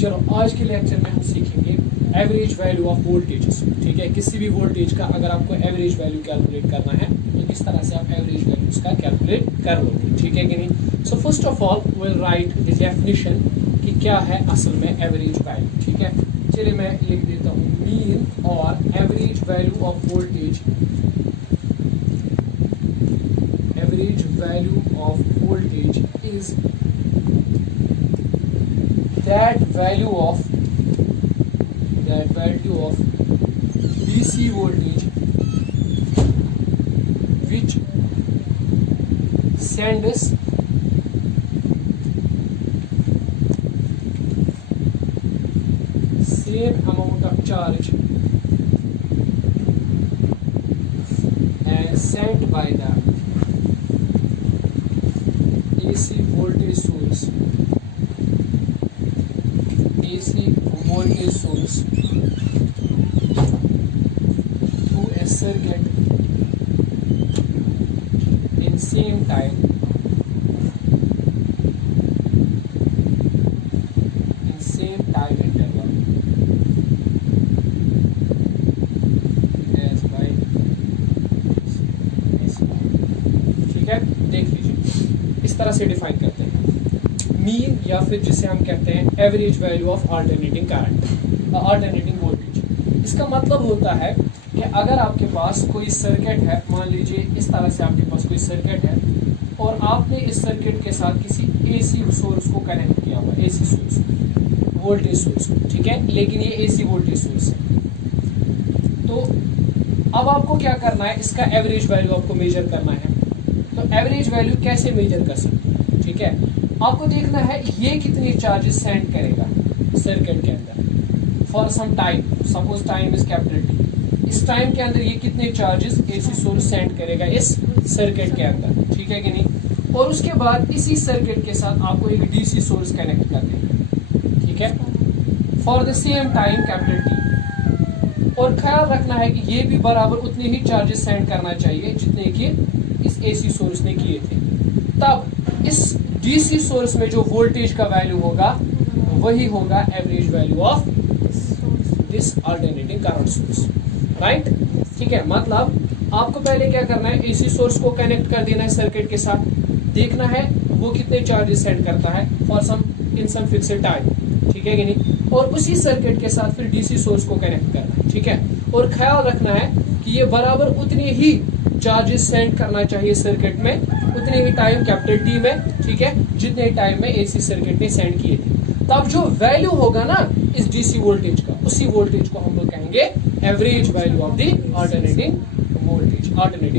चलो आज के लेक्चर में हम सीखेंगे एवरेज वैल्यू ऑफ वोल्टेजेस। ठीक है, किसी भी वोल्टेज का अगर आपको एवरेज वैल्यू कैलकुलेट करना है तो किस तरह से आप एवरेज वैल्यूज का कैलकुलेट कर लोगे। ठीक है कि नहीं। So first of all will write the definition कि क्या है असल में एवरेज वैल्यू। ठीक है, चलिए मैं लिख देता हूँ मीन और average value of voltage. Average value of voltage is that value of DC voltage which sends same amount of charge as sent by the AC voltage source to a circuit in same time interval as by AC। ठीक है, देख लीजिए इस तरह से define करते हैं mean या फिर जिसे हम कहते हैं average value of alternating current, alternating voltage. इसका मतलब होता है कि अगर आपके पास कोई सर्किट है, मान लीजिए इस तरह से आपके पास कोई सर्किट है और आपने इस सर्किट के साथ किसी एसी सोर्स को कनेक्ट किया हुआ, एसी सोर्स, वोल्टेज सोर्स। ठीक है, लेकिन ये एसी वोल्टेज सोर्स है। तो अब आपको क्या करना है, इसका एवरेज वैल्यू आपको मेजर करना है। तो एवरेज वैल्यू कैसे मेजर कर सकते हैं? ठीक है, आपको देखना है ये कितने चार्जेस सेंड करेगा सर्किट के अंदर for some time, suppose time is capital T. इस टाइम के अंदर ये कितने चार्जेस एसी सोर्स सेंड करेगा इस सर्किट के अंदर। ठीक है कि नहीं। और उसके बाद इसी सर्किट के साथ आपको एक डीसी सोर्स कनेक्ट कर देना। ठीक है, for the same time capital T. और ख्याल रखना है कि ये भी बराबर उतने ही चार्जेस सेंड करना चाहिए जितने कि इस एसी सोर्स ने किए थे। तब इस डीसी सोर्स में जो वोल्टेज का वैल्यू होगा वही होगा average value of this alternating current source. Right. ठीक है, मतलब आपको पहले क्या करना है, एसी सोर्स को कनेक्ट कर देना है सर्किट के साथ, देखना है वो कितने चार्जेस सेंड करता है for some in some fixed time. ठीक है कि नहीं। और उसी सर्किट के साथ फिर डीसी सोर्स को कनेक्ट करना है। ठीक है, और ख्याल रखना है कि ये बराबर उतने ही चार्जेस सेंड करना चाहिए सर्किट में उतने ही टाइम कैपिटल टी में। ठीक है, जितने टाइम में एसी सर्किट ने सेंड किए थे। तब जो वैल्यू होगा ना इस डीसी वोल्टेज का, उसी वोल्टेज को हम लोग कहेंगे average value of the alternating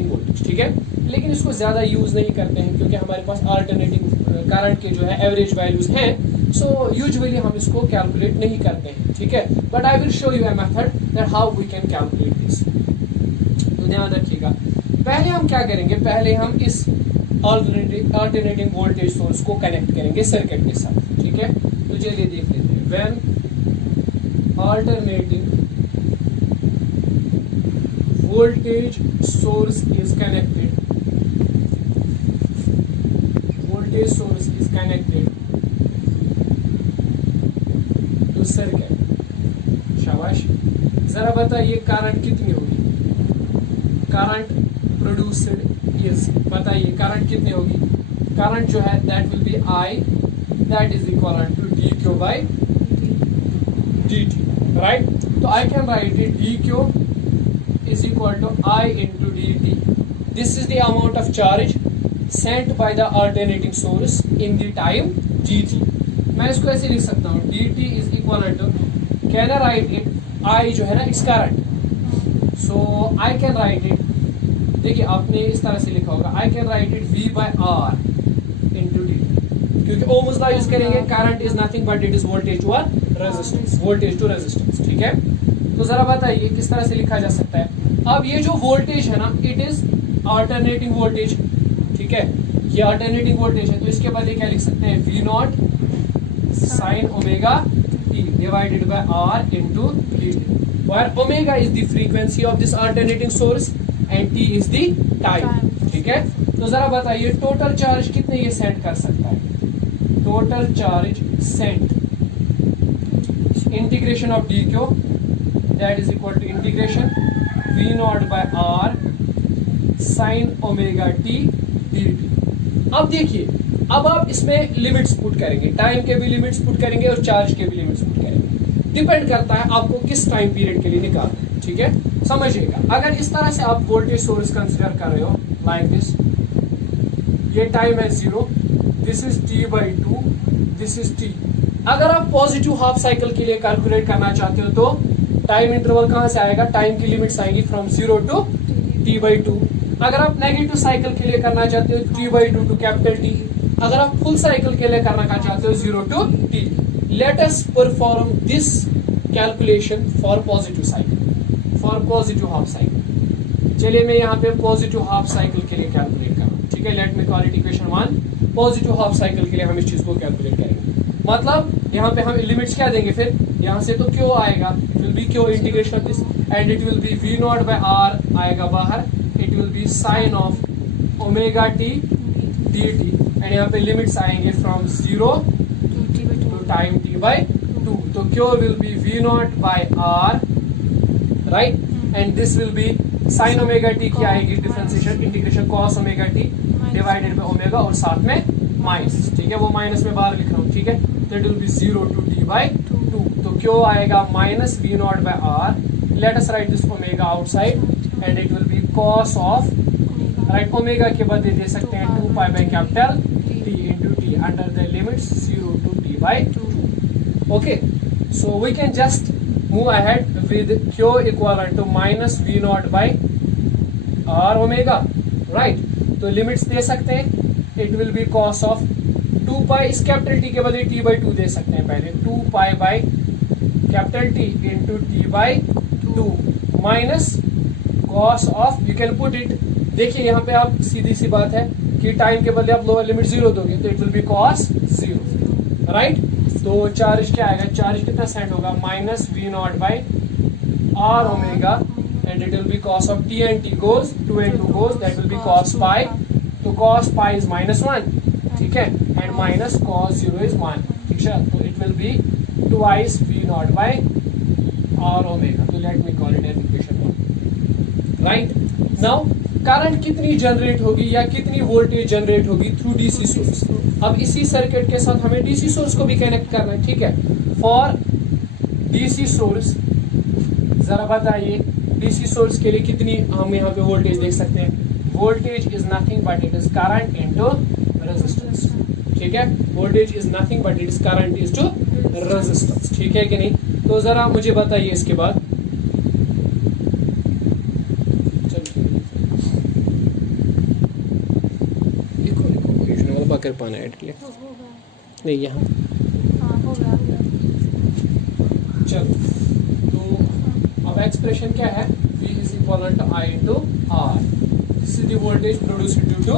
voltage. ठीक है, लेकिन इसको ज्यादा यूज नहीं करते हैं क्योंकि हमारे पास अल्टरनेटिंग करंट के जो है एवरेज वैल्यूज हैं। सो यूजुअली हम इसको कैलकुलेट नहीं करते हैं। ठीक है, but I will show you a method that how we can calculate this. तो ध्यान रखिएगा, पहले हम क्या करेंगे, पहले हम इस अल्टरनेटिंग वोल्टेज सोर्स को कनेक्ट करेंगे सर्किट के साथ। ठीक है, तो चलिए देख लेते हैं। When alternating voltage source is connected, to circuit. शाबाश, जरा बताइए करंट कितनी होगी, करंट प्रोड्यूस्ड इज, बताइए करंट कितनी होगी। करंट जो है that will be I, that is equal to d q by d t. Right, तो I can write it d q is equal to I into D t. This is the amount of charge sent by the alternating source in the time d t. मैं इसको ऐसे लिख सकता हूँ, d t is equal to, can I write it, I जो है ना it's current, so I can write it, देखिए आपने इस तरह से लिखा होगा, I can write it V by R into d, क्योंकि ओम्स लॉ यूज करेंगे, current is nothing but it is voltage to resistance, voltage to resistance. ठीक है, तो जरा बताइए किस तरह से लिखा जा सकता है। अब ये जो वोल्टेज है ना, इट इज अल्टरनेटिंग वोल्टेज। ठीक है, ये अल्टरनेटिंग वोल्टेज है, तो इसके बदले क्या लिख सकते हैं, V not sine omega T divided by R into D T, where omega is the frequency of this alternating source and T is the time। ठीक है, तो जरा बताइए टोटल चार्ज कितने ये सेंड कर सकता है, total charge sent integration of D Q that is equal to integration V not by R sine omega T D T. अब देखिए, अब आप इसमें लिमिट्स पुट करेंगे, टाइम के भी लिमिट्स पुट करेंगे और चार्ज के भी लिमिट्स पुट करेंगे। डिपेंड करता है आपको किस टाइम पीरियड के लिए निकालना है, ठीक है, समझिएगा। अगर इस तरह से आप वोल्टेज सोर्स कंसिडर कर रहे हो लाइक दिस, ये टाइम है 0, this is t/2, this is t। अगर आप पॉजिटिव हाफ साइकिल के लिए कैलकुलेट करना चाहते हो तो टाइम इंटरवल कहां से आएगा, टाइम की लिमिट्स आएंगी फ्रॉम 0 टू t/2। अगर आप नेगेटिव साइकिल के लिए करना चाहते हो t/2 टू कैपिटल T। अगर आप फुल साइकिल के लिए करना चाहते हो 0 to t। Let us perform this calculation for positive cycle, for positive half cycle. चलिए मैं यहाँ पे पॉजिटिव हाफ साइकिल के लिए कैलकुलेट कर रहा हूँ, ठीक है। Late me call it equation 1। Positive half cycle के लिए हम इस चीज को कैलकुलेट करेंगे, मतलब यहाँ पे हम लिमिट्स क्या देंगे, फिर यहाँ से तो क्यों आएगा, इट विल बी क्यों integration of this and it will be V not by R आएगा बाहर, it will be sine of omega T D T and यहाँ पे लिमिट्स आएंगे फ्रॉम 0 टू टाइम t/2। तो Q will be V not by R, right, and this will be sine omega T की आएगी differentiation integration cos omega T divided by omega और साथ में minus, ठीक है, वो माइनस में बाहर लिख रहा हूँ, ठीक है। तो it will B 0 to t/2। तो क्यों आएगा minus V not by R, let us write this omega outside and it will be cos of, right, omega के बदले दे सकते हैं 2 pi by capital t into t under the limits 0 to t/2। Okay, so we can just move ahead with q equivalent to minus v naught by r omega, right। तो limits दे सकते हैं, it will be cos of 2 pi, इस capital T के बदले t/2 दे सकते हैं पहले, 2 pi by capital T into t/2 minus cos of, you can put it, देखिए यहाँ पे आप सीधी सी बात है कि टाइम के बदले आप लोअर लिमिट 0 दोगे तो it will be cos 0, right. तो चार्ज क्या आएगा, चार्ज कितना सेंड होगा, minus V nought by R omega and it will be cos of T and T goes 2 and 2 goes, that will be cos pi. तो cos pi is -1, ठीक है, and minus cos 0 is 1, ठीक है। तो it will be twice V nought by R omega. तो let me call it as equation 1, right. Now current कितनी generate होगी या कितनी वोल्टेज जनरेट होगी थ्रू डीसी सोर्स। अब इसी सर्किट के साथ हमें डीसी सोर्स को भी कनेक्ट करना है, ठीक है। फॉर डीसी सोर्स जरा बताइए, डीसी सोर्स के लिए कितनी हम यहाँ पे वोल्टेज देख सकते हैं। Voltage is nothing but it is current into resistance, ठीक है। Voltage is nothing but it is current is to resistance, ठीक है कि नहीं। तो जरा मुझे बताइए इसके बाद, कर पाना ऐड के लिए नहीं यहाँ, चलो। तो अब एक्सप्रेशन क्या है, V is equivalent to I into R, this is the voltage produced due to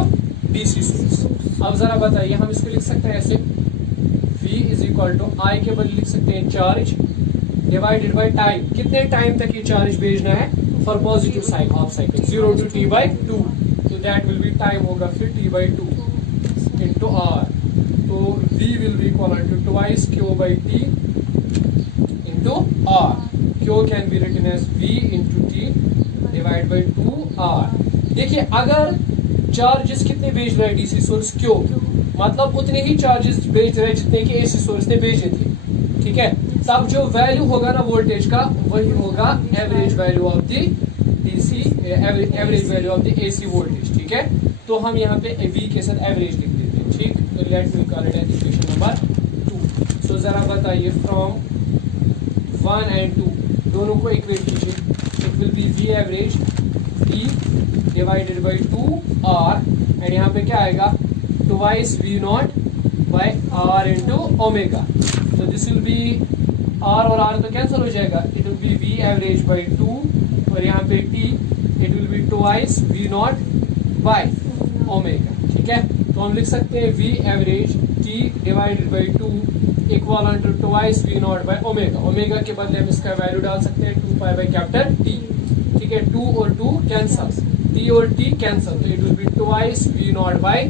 DC source। अब जरा बताइए, हम इसको लिख सकते हैं ऐसे, V is equal to I के बदले लिख सकते हैं चार्ज डिवाइडेड बाय टाइम, कितने टाइम तक ये चार्ज भेजना है for positive cycle half cycle 0 to t/2। तो दैट विल बी टाइम होगा फिर t/2 into R, तो V will be equal to twice Q by T into R। Q can be written as V into T divided by 2R। देखिए अगर charges कितने भेज रहे हैं डीसी सोर्स Q, मतलब उतने ही चार्जेस भेज रहे हैं जितने कि एसी सोर्स ने भेजे थे, ठीक है। तब जो वैल्यू होगा ना वोल्टेज का, वही होगा average value of the DC, average value of the AC voltage, ठीक है। तो हम यहाँ पे V के साथ एवरेज लिख देते हैं, ठीक। तो let me call it as equation number 2। So जरा बताइए फ्रॉम 1 and 2 दोनों को इक्वेट कीजिए, it will be V average T divided by 2R and यहाँ पे क्या आएगा, twice V nought by R into omega. तो दिस विल बी R और R तो कैंसिल हो जाएगा, it will be V average by 2 और यहाँ पे T it will be twice V nought by omega, ठीक है। तो हम लिख सकते हैं V average T divided by 2 equal to twice V nought by omega. Omega के बदले हम इसका वैल्यू डाल सकते हैं 2 पाई बाय कैपिटल T, ठीक है। 2 और 2 कैंसल, T और T कैंसल, तो it will be twice V nought by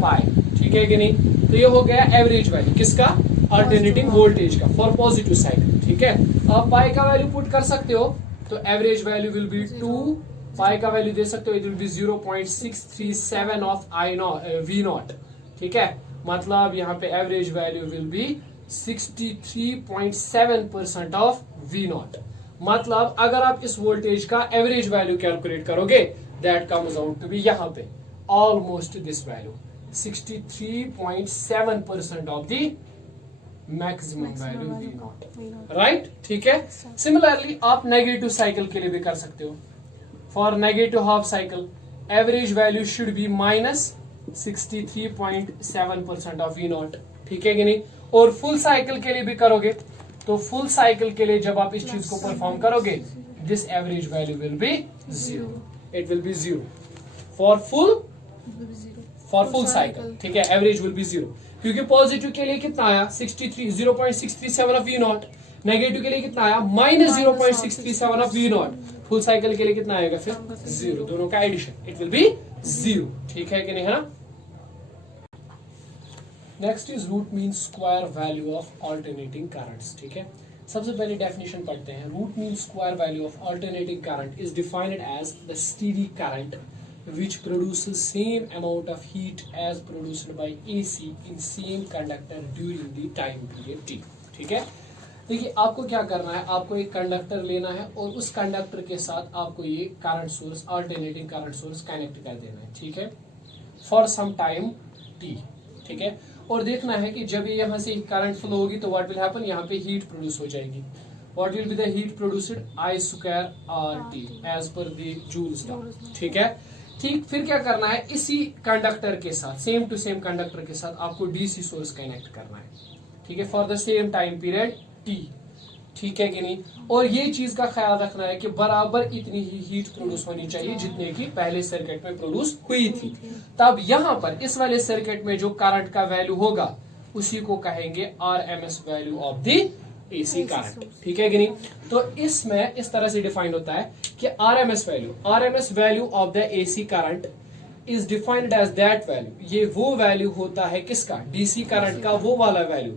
pi, ठीक है कि नहीं। तो ये हो गया एवरेज वैल्यू किसका, अल्टरनेटिंग वोल्टेज का फॉर पॉजिटिव साइकिल। ठीक है, आप पाई का वैल्यू पुट कर सकते हो, तो average value will be 2, pi का वैल्यू दे सकते हो, it will be 0.637 of I nought V nought. ठीक है, मतलब यहाँ पे average value will be 63.7% of V nought. मतलब अगर आप इस वोल्टेज का एवरेज वैल्यू कैलकुलेट करोगे, that comes out to be यहाँ पे almost this value 63.7% of the maximum value V nought, right. ठीक है, सिमिलरली आप नेगेटिव साइकिल के लिए भी कर सकते हो। For negative half cycle average value should be -63.7% of V nought. ठीक है कि नहीं। और फुल साइकिल के लिए भी करोगे, तो फुल साइकिल के लिए जब आप इस चीज को परफॉर्म करोगे, this average value will B 0, it will B 0 for full cycle. ठीक है, एवरेज विल बी 0, क्योंकि पॉजिटिव के लिए कितना आया 0.637 ऑफ वी नॉट, नेगेटिव के लिए कितना आया -0.637 of V nought, full cycle के लिए कितना आएगा फिर 0, दोनों का एडिशन, इट विल बी 0। ठीक है कि नहीं, है ना। Next is root mean square value of alternating currents. ठीक है, सबसे पहले डेफिनेशन पढ़ते हैं। Root mean square value of alternating current is defined as the steady current which produces same amount of heat as produced by AC in same conductor during the time period t। ठीक है, देखिए आपको क्या करना है, आपको एक conductor लेना है और उस कंडक्टर के साथ आपको ये current source, alternating current source connect कर देना है। ठीक है, फॉर सम टाइम t। ठीक है, और देखना है कि जब ये यहाँ से करंट फ्लो होगी तो व्हाट विल हैपन, यहाँ पे हीट प्रोड्यूस हो जाएगी। What will be the heat produced, I²RT as per the Joule's law. ठीक है, ठीक, फिर क्या करना है, इसी कंडक्टर के साथ, सेम टू सेम कंडक्टर के साथ आपको डीसी सोर्स कनेक्ट करना है। ठीक है, for the same time period T. ठीक है कि नहीं। और ये चीज का ख्याल रखना है कि बराबर इतनी ही हीट प्रोड्यूस होनी चाहिए जितने की पहले सर्किट में प्रोड्यूस हुई थी। तब यहाँ पर इस वाले सर्किट में जो करंट का वैल्यू होगा उसी को कहेंगे RMS value of the AC current. ठीक है कि नहीं। तो इसमें इस तरह से डिफाइंड होता है कि RMS value of the AC current is defined as that value, ये वो वैल्यू होता है किसका, DC करंट का, वो वाला वैल्यू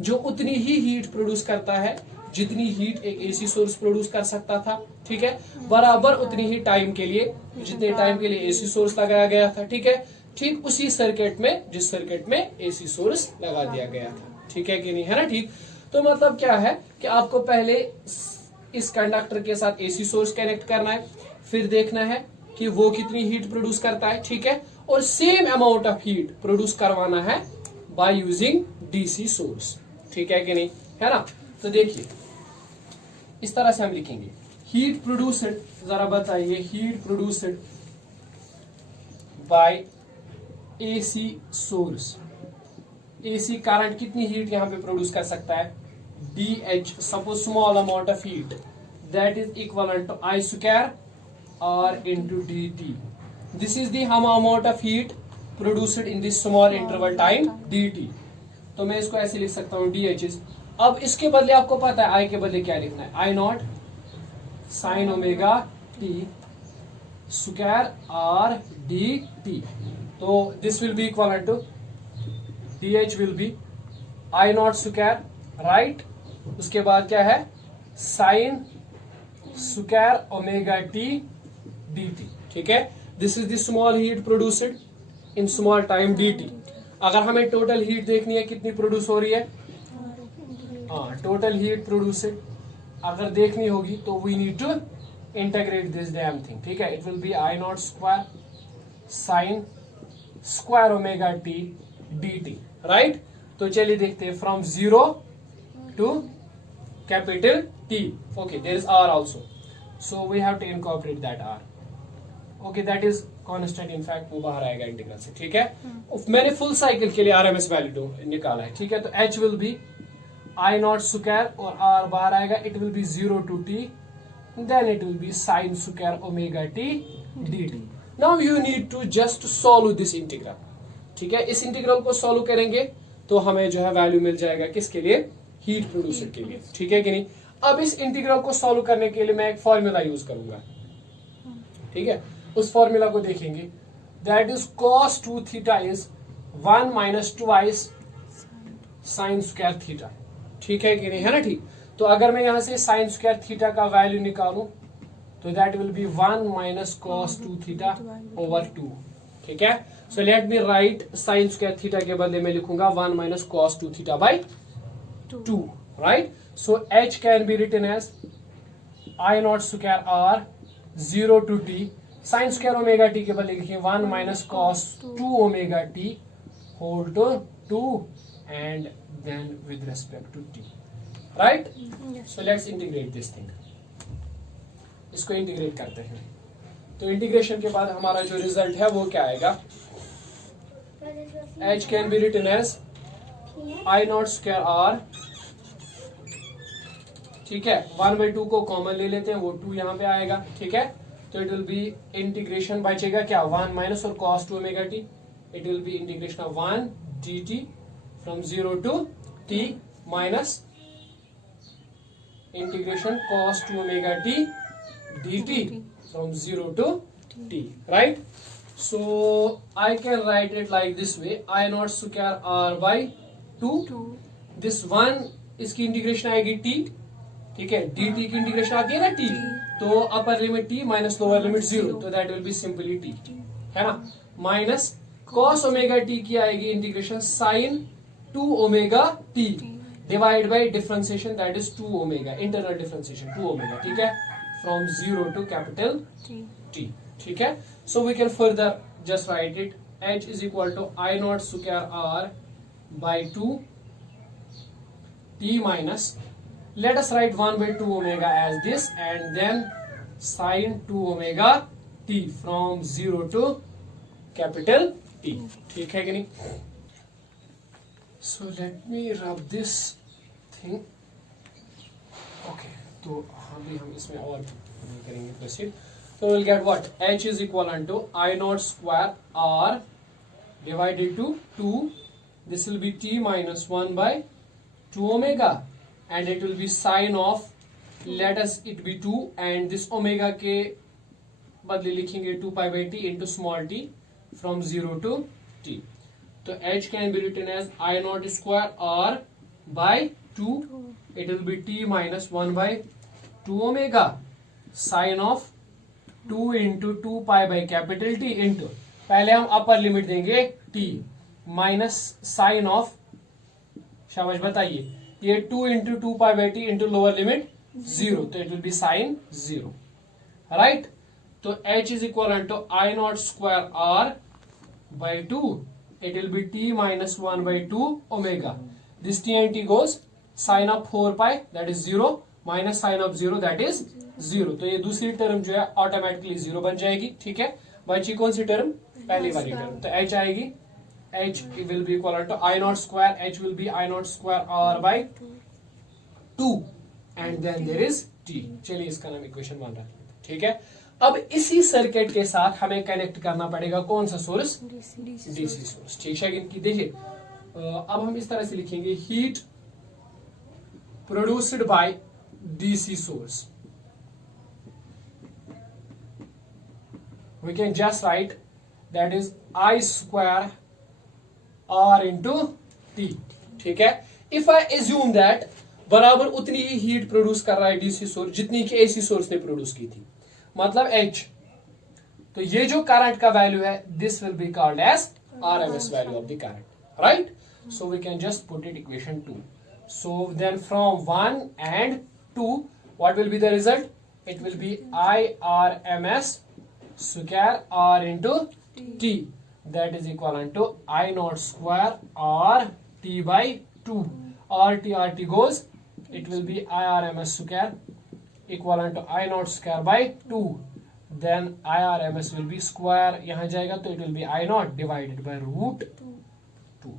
जो उतनी ही हीट प्रोड्यूस करता है जितनी हीट एक AC सोर्स प्रोड्यूस कर सकता था। ठीक है, बराबर उतनी ही टाइम के लिए, जितने टाइम के लिए AC सोर्स लगाया गया था। ठीक है, ठीक उसी सर्किट में जिस सर्किट में AC सोर्स लगा दिया गया था। ठीक है कि नहीं, है ना। ठीक, तो मतलब क्या है कि आपको पहले इस कंडक्टर के साथ AC सोर्स कनेक्ट करना है, फिर देखना है कि वो कितनी हीट प्रोड्यूस करता है। ठीक है, और same amount of heat produce करवाना है बाय यूजिंग DC सोर्स। ठीक है कि नहीं, है ना। तो देखिए इस तरह से हम लिखेंगे, हीट प्रोड्यूस्ड, जरा बताइए, heat produced by AC source, AC current कितनी हीट यहाँ पे प्रोड्यूस कर सकता है, DH, suppose small amount of heat, that is equal to I²R into dt। This is the amount of heat produced in this small interval time dt। तो मैं इसको ऐसे लिख सकता हूँ DH इज, अब इसके बदले आपको पता है I के बदले क्या लिखना है, I0 sin ओमेगा t स्क्वायर R dt। तो this will be equal to DH will be I0 square, right, उसके बाद क्या है sine square omega t dt। ठीक है, this is the small heat produced in small time dt। अगर हमें टोटल हीट देखनी है कितनी प्रोड्यूस हो रही है, हाँ, टोटल हीट प्रोड्यूस्ड अगर देखनी होगी तो we need to integrate this damn thing. ठीक है, it will be I0 square sine square omega t dt, राइट। तो चलिए देखते हैं, from 0 to capital T, okay, there is R also, so we have to incorporate that R, okay, that is constant, in fact वो बाहर आएगा integral से। ठीक है, मैंने फुल साइकिल के लिए RMS वैल्यू निकाला है। ठीक है, तो H will be I0 square और R बाहर आएगा, it will be 0 to T, then it will be sin square omega t dt। now you need to just solve this integral। ठीक है, इस इंटीग्रल को सॉल्व करेंगे तो हमें जो है वैल्यू मिल जाएगा किसके लिए, हीट प्रोड्यूसर के लिए। ठीक है कि नहीं। अब इस इंटीग्रल को सॉल्व करने के लिए मैं एक फॉर्मूला यूज करूंगा। ठीक है, उस फॉर्मूला को देखेंगे, that is cos 2 theta is 1 - 2i sign square theta, ठीक है कि नहीं, है ना ठीक। तो अगर मैं यहां से साइन स्क्वायर थीटा का वैल्यू निकालूं तो that will be 1 minus cos 2 theta over 2, ठीक है। So let me write sine square theta के बदले में लिखूंगा 1 minus cos 2 theta by 2, right. So h can be written as I not square R 0 to t sine square omega T के बदले लिखिए 1 minus cos 2 omega T whole to 2 and then with respect to t, right. So let's integrate this thing, इसको integrate करते हैं। तो integration के बाद हमारा जो रिजल्ट है वो क्या आएगा, h can be written as I not square R, ठीक है। 1/2 को कॉमन ले लेते हैं, वो 2 यहाँ पे आएगा, ठीक है। तो इट विल बी इंटीग्रेशन बचेगा क्या 1 माइनस और cos 2 omega T, it will B integration of 1 dt from 0 to t minus integration cos 2 omega T dt from 0 to t, right? So I can write it like this way, I naught square r by 2, this 1 इसकी integration आएगी t, ठीक है। dt की integration आती है ना t, तो upper limit t minus lower limit 0, तो that will be simply t, है ना। माइनस cos ओमेगा t की आएगी integration sin 2 omega t divide by differentiation that is 2 omega, internal differentiation 2 omega, ठीक है, फ्रॉम 0 to capital T, ठीक है। So we can further just write it, h is equal to I not square r by 2 t minus, let us write 1/2 omega as this and then sin 2 omega t from 0 to capital T, ठीक है कि नहीं। So let me rub this thing, okay, तो हम इसमें और करेंगे proceed. तो we'll get what, h is equal to I naught square r divided to 2, this will be t minus 1/2 omega and it will be sine of, let us it be 2 and this omega के बदले लिखेंगे 2 pi by t into small t from 0 to t। तो h can be written as I naught square r by 2, it will be t minus 1/2 omega sine of 2 into 2 pi by capital T into, पहले हम upper limit देंगे t minus sign of, शाबाश बताइए, ये 2 into 2 pi by t into lower limit 0, तो it will be sine 0, right. तो h is equal to I naught square r by 2, it will be t minus 1/2 omega, this t and t goes, sin of 4 pi that is 0 minus sin of 0 that is 0, तो ये दूसरी term जो है automatically 0 बन जाएगी, ठीक है। बची कौन सी टर्म, पहली वाली टर्म, तो h आएगी, h will be equal to I naught square, h will be I naught square r by 2 and then there is t, चलिए इसका नाम इक्वेशन 1 रख लेते हैं, ठीक है। अब इसी सर्किट के साथ हमें कनेक्ट करना पड़ेगा कौन सा सोर्स, डीसी सोर्स, ठीक है। इनकी देखिए अब हम इस तरह से लिखेंगे, heat produced by DC source, we can just write that is I square r into t, ठीक है। if I assume that बराबर उतनी ही हीट प्रोड्यूस कर रहा है डीसी सोर्स जितनी कि एसी सोर्स ने प्रोड्यूस की थी, मतलब H, तो ये जो करंट का वैल्यू है this will be called as RMS value of the current, right. So we can just put it equation 2, so then from 1 and 2 what will be the result, it will be IRMS square r into t that is equal to I naught square r t by 2, r t goes, it will be IRMS square equal to I naught square by 2, then IRMS will be square यहाँ जाएगा तो it will be I naught divided by root 2,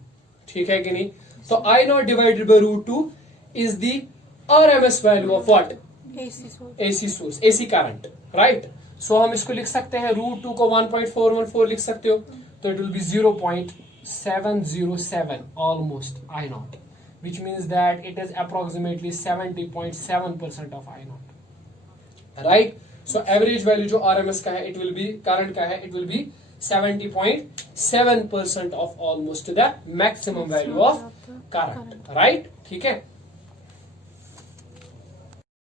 ठीक है कि नहीं। तो I naught divided by root 2 is the RMS value of what, AC source, AC current, right। सो हम इसको लिख सकते हैं, रूट 2 को 1.414 लिख सकते हो, तो it will B 0.707 almost I naught, which means that it is approximately 70.7% of I naught, right। So average value जो RMS का है, इट विल बी करंट का है, it will B 70.7% of almost the maximum value of current, right. ठीक है,